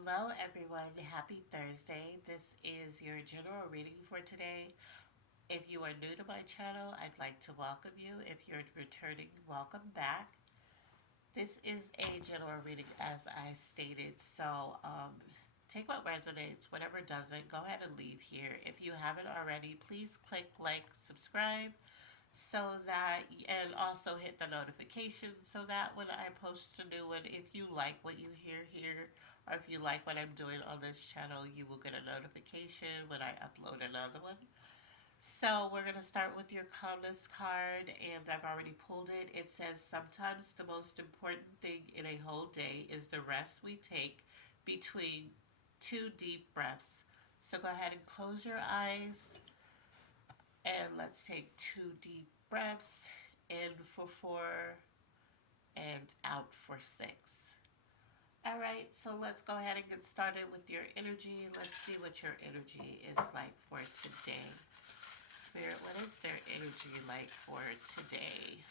Hello, everyone. Happy Thursday. This is your general reading for today. If you are new to my channel, I'd like to welcome you. If you're returning, welcome back. This is a general reading, as I stated. So, take what resonates, whatever doesn't, go ahead and leave here. If you haven't already, please click like, subscribe, so that, and also hit the notification so that when I post a new one, if you like what you hear here, or if you like what I'm doing on this channel, you will get a notification when I upload another one. So we're going to start with your calmness card, and I've already pulled it. It says, sometimes the most important thing in a whole day is the rest we take between two deep breaths. So go ahead and close your eyes, and let's take two deep breaths, in for 4 and out for 6. All right, so let's go ahead and get started with your energy. Let's see what your energy is like for today. Spirit, what is their energy like for today?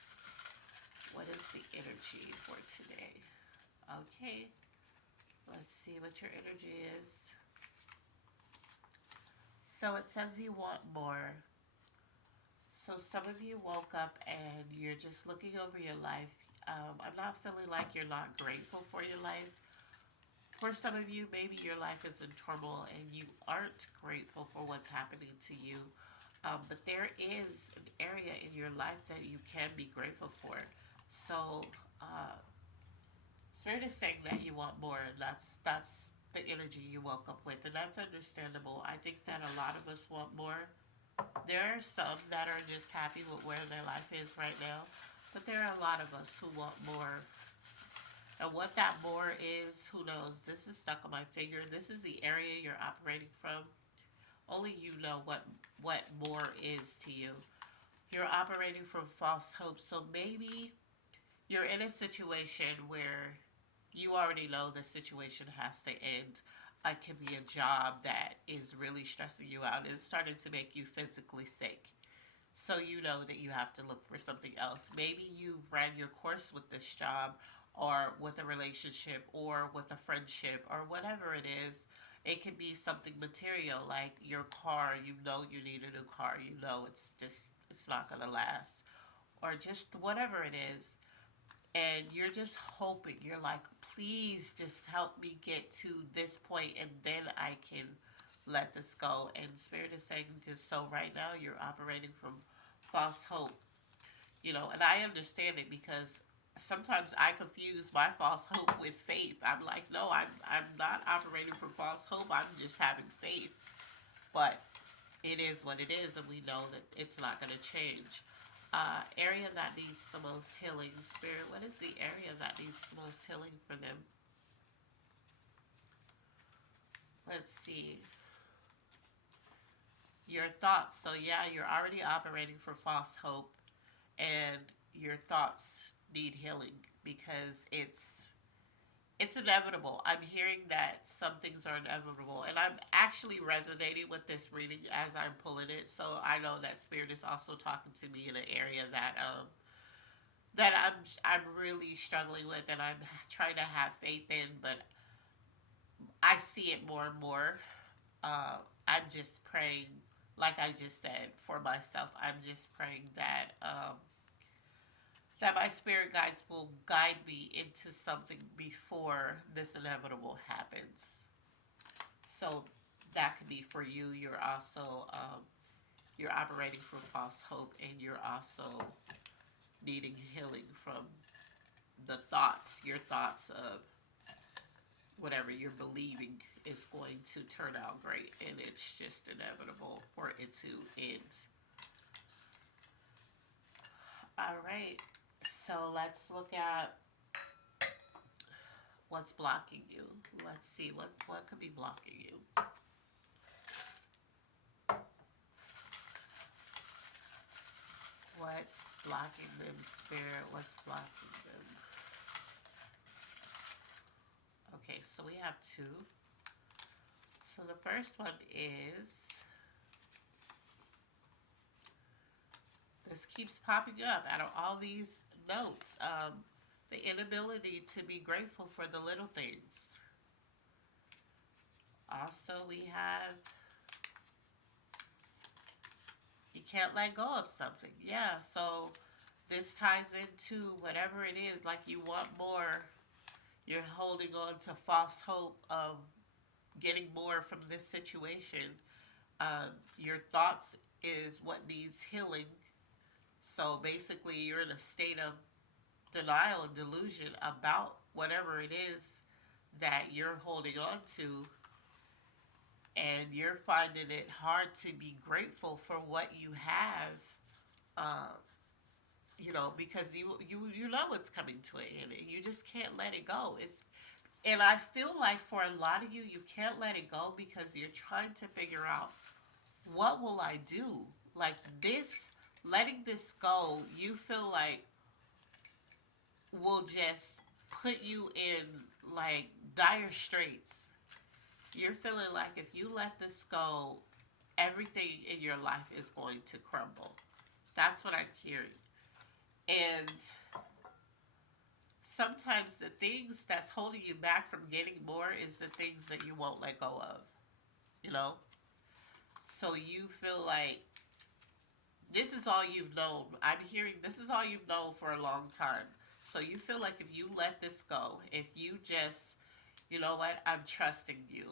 What is the energy for today? Okay, let's see what your energy is. So it says you want more. So some of you woke up and you're just looking over your life. I'm not feeling like you're not grateful for your life. For some of you, maybe your life is in turmoil and you aren't grateful for what's happening to you. But there is an area in your life that you can be grateful for. So, uh, Spirit is saying that you want more, and that's the energy you woke up with, and that's understandable. I think that a lot of us want more. There are some that are just happy with where their life is right now, but there are a lot of us who want more. And what that more is, who knows? This is stuck on my finger. This is the area you're operating from. Only you know what more is to you. You're operating from false hope. So maybe you're in a situation where you already know the situation has to end. It can be a job that is really stressing you out. It's starting to make you physically sick. So you know that you have to look for something else. Maybe you've ran your course with this job, or with a relationship, or with a friendship, or whatever it is. It can be something material like your car. You know you need a new car. You know it's not going to last, or just whatever it is. And you're just hoping. You're like, please just help me get to this point, and then I can let this go. And Spirit is saying this. So right now you're operating from false hope. And I understand it because sometimes I confuse my false hope with faith. I'm like, no, I'm not operating from false hope. I'm just having faith. But it is what it is, and we know that it's not going to change. Area that needs the most healing. Spirit, what is the area that needs the most healing for them? Let's see. Your thoughts. So yeah, you're already operating for false hope, and your thoughts need healing because it's inevitable. I'm hearing that some things are inevitable, and I'm actually resonating with this reading as I'm pulling it. So I know that Spirit is also talking to me in an area that I'm really struggling with, and I'm trying to have faith in, but I see it more and more. I'm just praying, like I just said, for myself. I'm just praying that my spirit guides will guide me into something before this inevitable happens. So that could be for you. You're operating from false hope, and you're also needing healing from the thoughts, your thoughts of whatever you're believing is going to turn out great, and it's just inevitable for it to end. All right, so let's look at what's blocking you. Let's see what could be blocking you. What's blocking them, Spirit? What's blocking them? Okay, so we have two. So the first one is, this keeps popping up out of all these notes. The inability to be grateful for the little things. Also, we have you can't let go of something. Yeah, so this ties into whatever it is. Like you want more, you're holding on to false hope of getting more from this situation. Your thoughts is what needs healing. So basically, you're in a state of denial and delusion about whatever it is that you're holding on to, and you're finding it hard to be grateful for what you have. Uh, because you know it's coming to an end, and you just can't let it go. And I feel like for a lot of you, you can't let it go because you're trying to figure out what will I do? Like this, letting this go, you feel like will just put you in like dire straits. You're feeling like if you let this go, everything in your life is going to crumble. That's what I'm hearing. And sometimes the things that's holding you back from getting more is the things that you won't let go of, you know? So you feel like this is all you've known. I'm hearing this is all you've known for a long time. So you feel like if you let this go, if you just, you know what, I'm trusting you,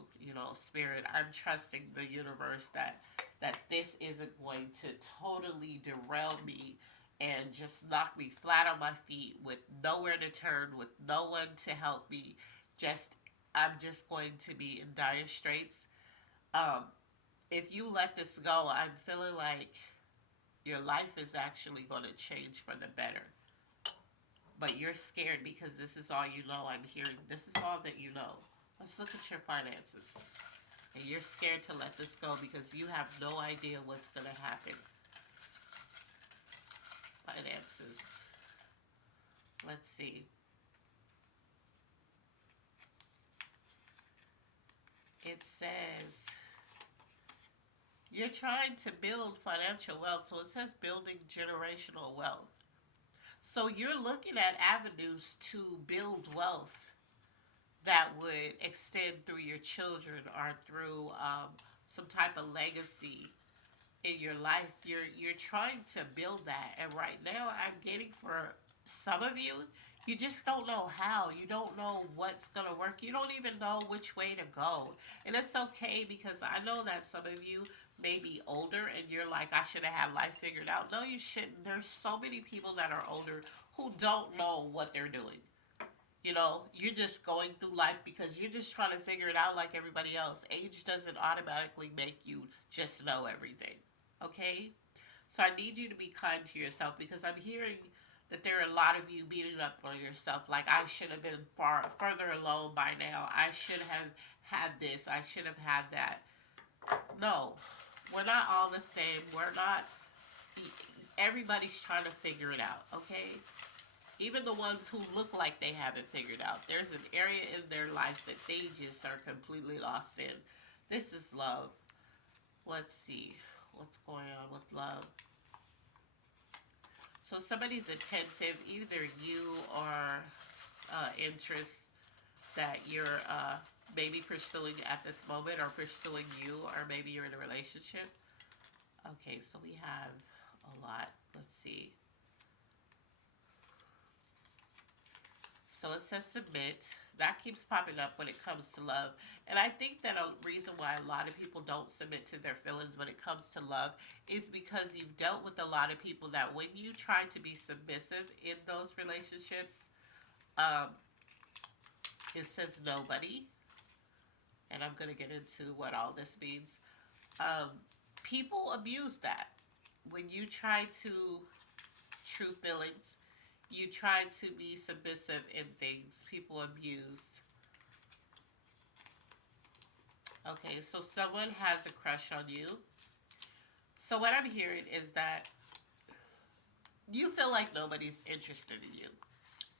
spirit, I'm trusting the universe that this isn't going to totally derail me and just knock me flat on my feet with nowhere to turn, with no one to help me. Just I'm just going to be in dire straits. Um, if you let this go, I'm feeling like your life is actually going to change for the better. But you're scared because this is all you know. I'm hearing this is all that you know. Let's look at your finances. And you're scared to let this go because you have no idea what's going to happen. Finances. Let's see. It says you're trying to build financial wealth. So it says building generational wealth. So you're looking at avenues to build wealth that would extend through your children or through some type of legacy in your life. You're trying to build that, and right now I'm getting for some of you, you just don't know how. You don't know what's gonna work. You don't even know which way to go, and it's okay because I know that some of you may be older and you're like, I should have had life figured out. No, you shouldn't. There's so many people that are older who don't know what they're doing. You're just going through life because you're just trying to figure it out like everybody else. Age doesn't automatically make you just know everything. Okay? So I need you to be kind to yourself because I'm hearing that there are a lot of you beating up on yourself like I should have been far further along by now. I should have had this. I should have had that. No. We're not all the same. We're not everybody's trying to figure it out, okay? Even the ones who look like they haven't figured out. There's an area in their life that they just are completely lost in. This is love. Let's see what's going on with love. So somebody's attentive, either you or interest that you're maybe pursuing at this moment or pursuing you, or maybe you're in a relationship. Okay, so we have a lot. Let's see. So it says submit. That keeps popping up when it comes to love. And I think that a reason why a lot of people don't submit to their feelings when it comes to love is because you've dealt with a lot of people that when you try to be submissive in those relationships, um, it says nobody. And I'm going to get into what all this means. Um, People abuse that. When you try to true feelings, you try to be submissive in things, people abused. Okay, so someone has a crush on you. So what I'm hearing is that you feel like nobody's interested in you,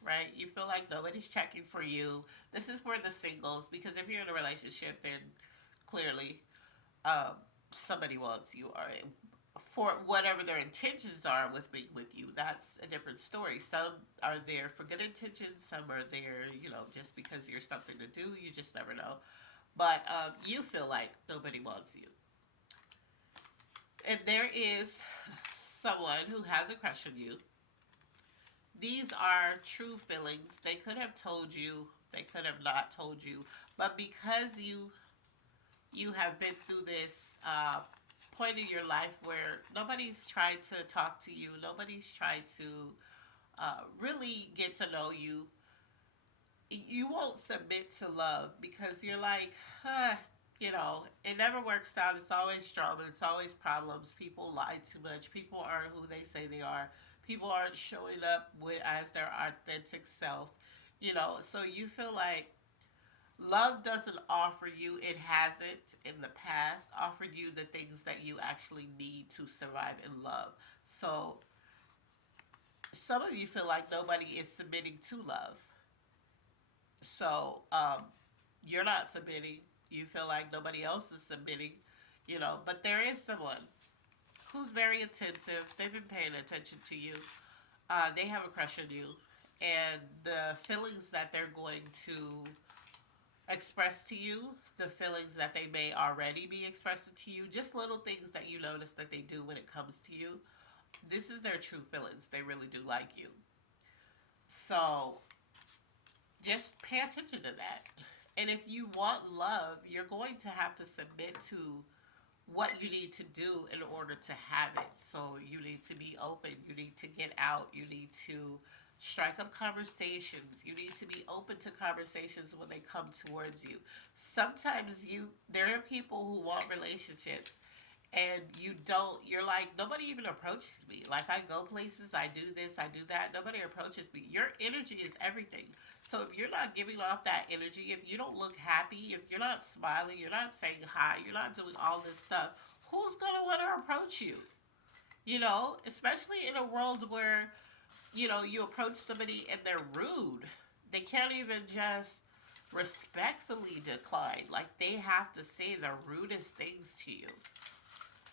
right? You feel like nobody's checking for you. This is for the singles, because if you're in a relationship, then clearly um, somebody wants you, or for whatever their intentions are with being with you. That's a different story. Some are there for good intentions. Some are there, just because you're something to do. You just never know. but you feel like nobody wants you. And there is someone who has a crush on you. These are true feelings. They could have told you, they could have not told you, but because you have been through this point in your life where nobody's tried to talk to you, nobody's tried to really get to know you, you won't submit to love because you're like, it never works out. It's always drama. It's always problems. People lie too much. People aren't who they say they are. People aren't showing up as their authentic self. So you feel like love doesn't offer you, it hasn't in the past offered you the things that you actually need to survive in love. So some of you feel like nobody is submitting to love. So you're not submitting. You feel like nobody else is submitting, but there is someone who's very attentive. They've been paying attention to you. They have a crush on you. And the feelings that they're going to express to you, the feelings that they may already be expressing to you, just little things that you notice that they do when it comes to you. This is their true feelings. They really do like you. So just pay attention to that. And if you want love, you're going to have to submit to what you need to do in order to have it. So you need to be open. You need to get out. You need to strike up conversations. You need to be open to conversations when they come towards you. Sometimes there are people who want relationships and you're like, nobody even approaches me. Like, I go places, I do this, I do that, nobody approaches me. Your energy is everything. So if you're not giving off that energy, if you don't look happy, if you're not smiling, you're not saying hi, you're not doing all this stuff, who's gonna want to approach you? Especially in a world where you approach somebody and they're rude. They can't even just respectfully decline. Like, they have to say the rudest things to you.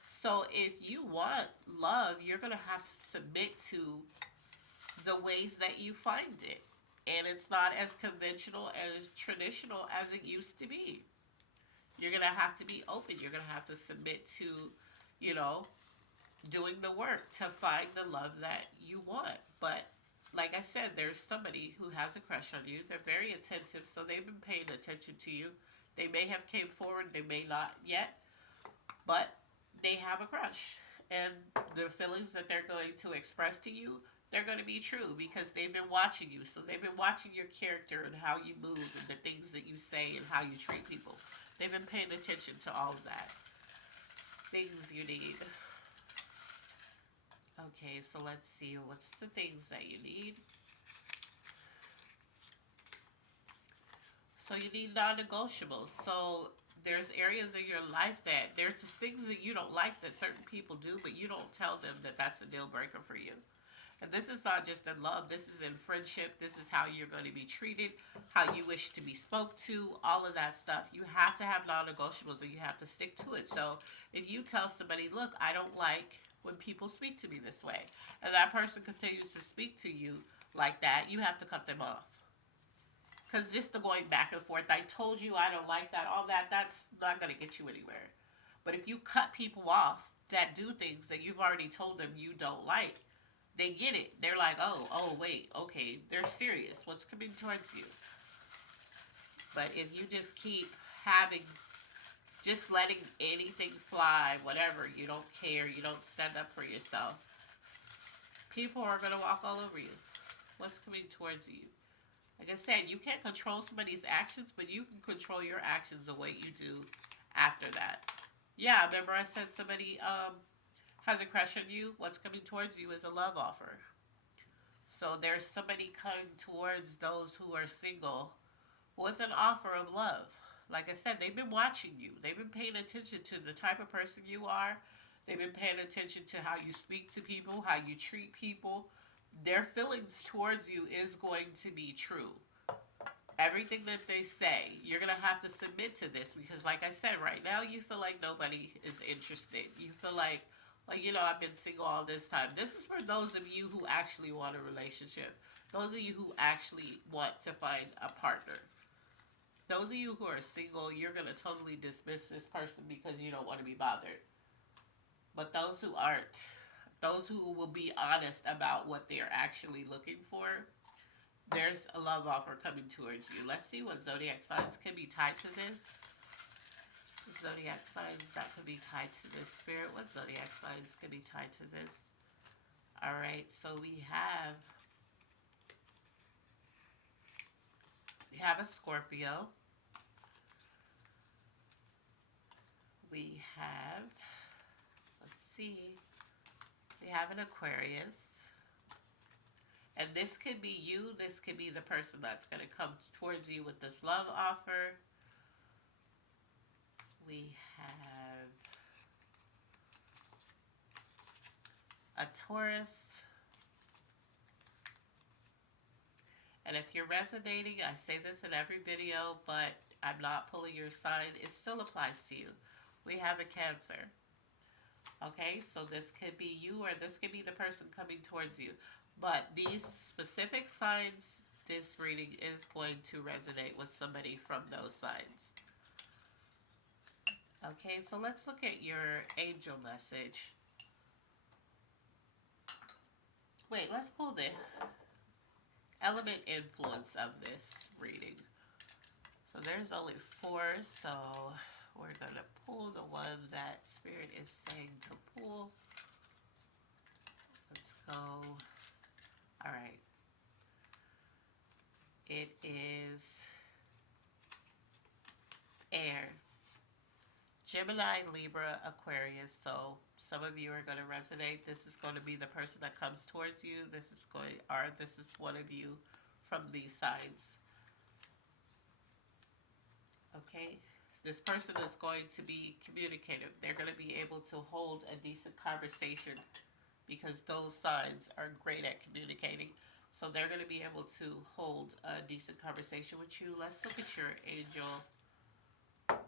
So if you want love, you're going to have to submit to the ways that you find it. And it's not as conventional and traditional as it used to be. You're going to have to be open. You're going to have to submit to, you know, doing the work to find the love that you want. But like I said, there's somebody who has a crush on you. They're very attentive, so they've been paying attention to you. They may have came forward, they may not yet, but they have a crush. And the feelings that they're going to express to you, they're going to be true because they've been watching you. So they've been watching your character and how you move and the things that you say and how you treat people. They've been paying attention to all of that. Things you need. Okay, so let's see. What's the things that you need? So you need non-negotiables. So there's areas in your life that there's just things that you don't like that certain people do, but you don't tell them that that's a deal breaker for you. And this is not just in love, this is in friendship, this is how you're going to be treated, how you wish to be spoke to, all of that stuff. You have to have non-negotiables and you have to stick to it. So if you tell somebody, look, I don't like when people speak to me this way, and that person continues to speak to you like that, you have to cut them off. Because just the going back and forth, I told you I don't like that, all that, that's not going to get you anywhere. But if you cut people off that do things that you've already told them you don't like, they get it. They're like, oh, wait, okay, they're serious. What's coming towards you? But if you just keep just letting anything fly, whatever, you don't care, you don't stand up for yourself, people are going to walk all over you. What's coming towards you? Like I said, you can't control somebody's actions, but you can control your actions, the way you do after that. Yeah, remember I said somebody has a crush on you? What's coming towards you is a love offer. So there's somebody coming towards those who are single with an offer of love. Like I said, they've been watching you. They've been paying attention to the type of person you are. They've been paying attention to how you speak to people, how you treat people. Their feelings towards you is going to be true. Everything that they say, you're going to have to submit to this because, like I said, right now you feel like nobody is interested. You feel like, I've been single all this time. This is for those of you who actually want a relationship. Those of you who actually want to find a partner. Those of you who are single, you're going to totally dismiss this person because you don't want to be bothered. But those who aren't, those who will be honest about what they're actually looking for, there's a love offer coming towards you. Let's see what zodiac signs can be tied to this. Zodiac signs that could be tied to this. Spirit, what zodiac signs could be tied to this? Alright, so we have a Scorpio. We have, let's see, we have an Aquarius. And this could be you. This could be the person that's going to come towards you with this love offer. We have a Taurus. And if you're resonating, I say this in every video, but I'm not pulling your sign. It still applies to you. We have a Cancer. Okay, so this could be you or this could be the person coming towards you. But these specific signs, this reading is going to resonate with somebody from those signs. Okay, so let's look at your angel message. Wait, let's pull the element influence of this reading. So there's only 4, so we're going to pull the one that Spirit is saying to pull. Let's go. All right. It is air. Gemini, Libra, Aquarius. So some of you are going to resonate. This is going to be the person that comes towards you. This is one of you from these signs. Okay. This person is going to be communicative. They're going to be able to hold a decent conversation because those signs are great at communicating. So they're going to be able to hold a decent conversation with you. Let's look at your angel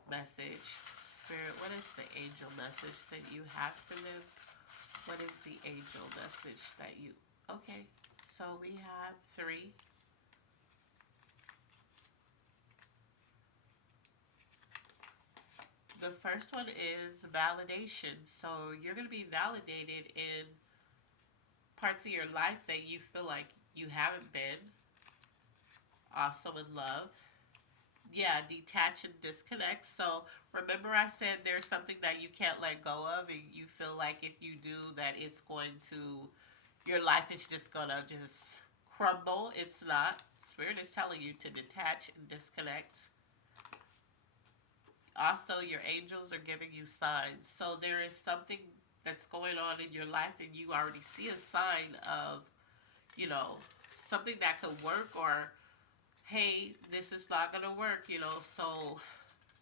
message. Spirit, what is the angel message that you have for them? What is the angel message that you... Okay, so we have 3. The first one is validation. So you're going to be validated in parts of your life that you feel like you haven't been. Also in love. Yeah, detach and disconnect. So remember I said there's something that you can't let go of and you feel like if you do that it's going to, your life is just going to just crumble. It's not. Spirit is telling you to detach and disconnect. Also, your angels are giving you signs. So there is something that's going on in your life and you already see a sign of, something that could work, or, hey, this is not going to work, so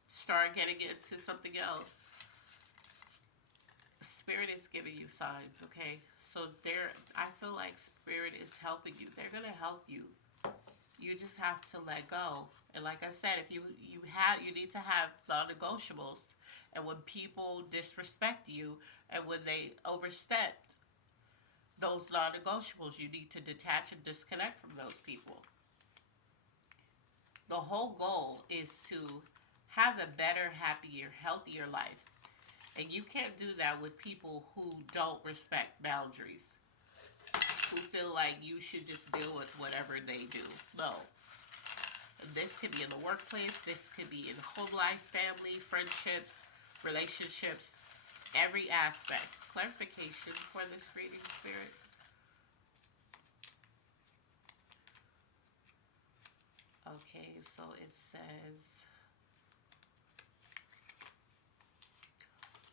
start getting into something else. Spirit is giving you signs, okay? So I feel like Spirit is helping you. They're going to help you. You just have to let go. And like I said, if you need to have non-negotiables. And when people disrespect you and when they overstep those non-negotiables, you need to detach and disconnect from those people. The whole goal is to have a better, happier, healthier life. And you can't do that with people who don't respect boundaries, who feel like you should just deal with whatever they do. No. This could be in the workplace. This could be in home life, family, friendships, relationships, every aspect. Clarification for this reading, Spirit. Okay, so it says,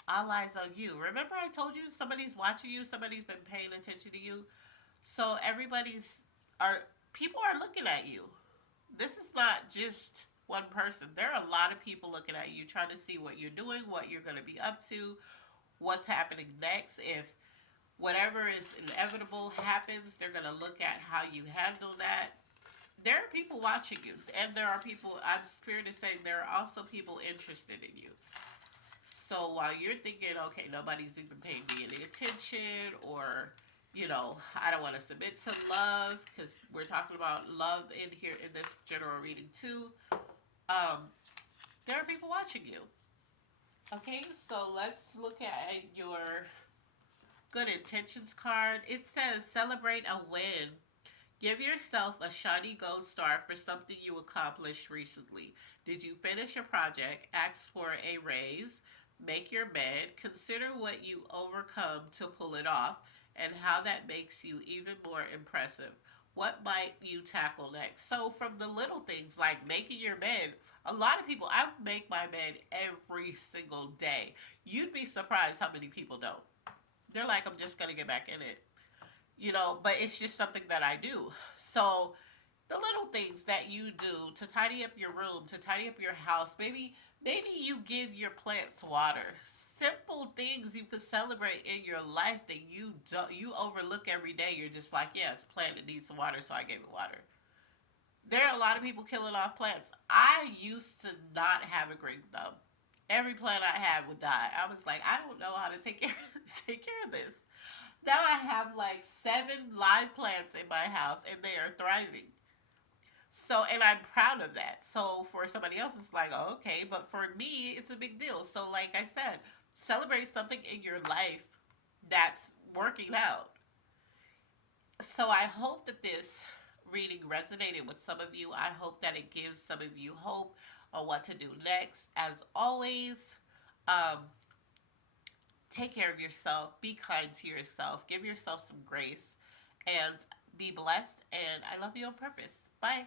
all eyes on you. Remember I told you somebody's watching you, somebody's been paying attention to you. So people are looking at you. This is not just one person. There are a lot of people looking at you, trying to see what you're doing, what you're going to be up to, what's happening next. If whatever is inevitable happens, they're going to look at how you handle that. There are people watching you, and there are people, Spirit is saying there are also people interested in you. So while you're thinking, okay, nobody's even paying me any attention, or, I don't want to submit to love, because we're talking about love in here in this general reading too. Um, there are people watching you. Okay, so let's look at your good intentions card. It says celebrate a win. Give yourself a shiny gold star for something you accomplished recently. Did you finish a project? Ask for a raise. Make your bed. Consider what you overcome to pull it off and how that makes you even more impressive. What might you tackle next? So, from the little things like making your bed, a lot of people, I make my bed every single day. You'd be surprised how many people don't. They're like, I'm just going to get back in it, but it's just something that I do. So the little things that you do to tidy up your room, to tidy up your house, maybe you give your plants water. Simple things you could celebrate in your life that you overlook every day. You're just like, yes, plant it needs some water, so I gave it water. There are a lot of people killing off plants. I used to not have a green thumb. Every plant I had would die. I was like, I don't know how to take care of this. Now I have like 7 live plants in my house and they are thriving. So, and I'm proud of that. So, for somebody else, it's like, oh, okay. But for me, it's a big deal. So, like I said, celebrate something in your life that's working out. So, I hope that this reading resonated with some of you. I hope that it gives some of you hope on what to do next. As always, um, take care of yourself, be kind to yourself, give yourself some grace, and be blessed. And I love you on purpose. Bye.